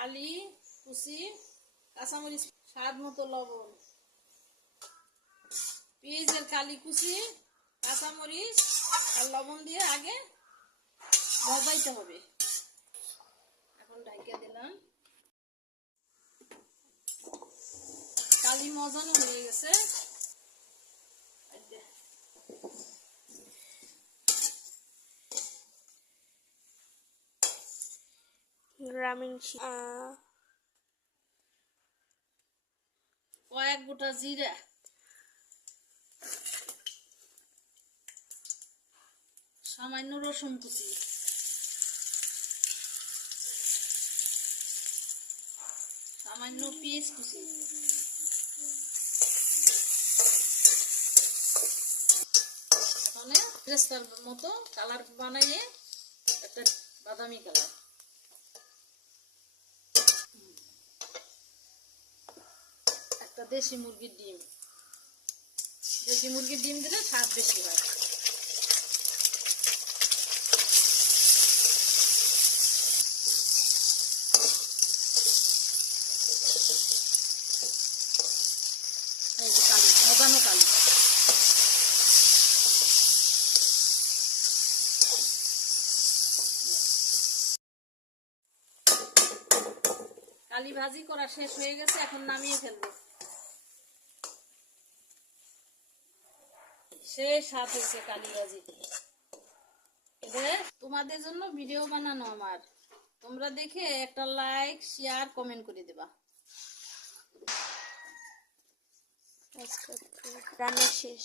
কালি কুচি, কাঁচামরিচ, স্বাদ মতো লবণ, পেঁয়াজের কালি কুচি, কাঁচামরিচ আর লবণ দিয়ে আগে মজাইতে হবে। এখন ঢাইকা দিলাম। কালি মজানো হয়ে গেছে। গ্রামীণ কয়েক গোটা জিরা, সামান্য রসুন কুচি, সামান্য পেঁয়াজ কুচি, এখানে পেস্তার মতো কালার বানাইয়ে একটা বাদামি কালার। একটা দেশি মুরগির ডিম, দেশি মুরগির ডিম দিলে স্বাদ বেশি হয়। এই যে কালি, মজানো কালি। কালি ভাজি করা শেষ হয়ে গেছে, এখন নামিয়ে ফেলবো। শেষ হাত হয়েছে কালি ভাজি। এবার তোমাদের জন্য ভিডিও বানানো আমার, তোমরা দেখে একটা লাইক শেয়ার কমেন্ট করে দেবা। রান্না শেষ।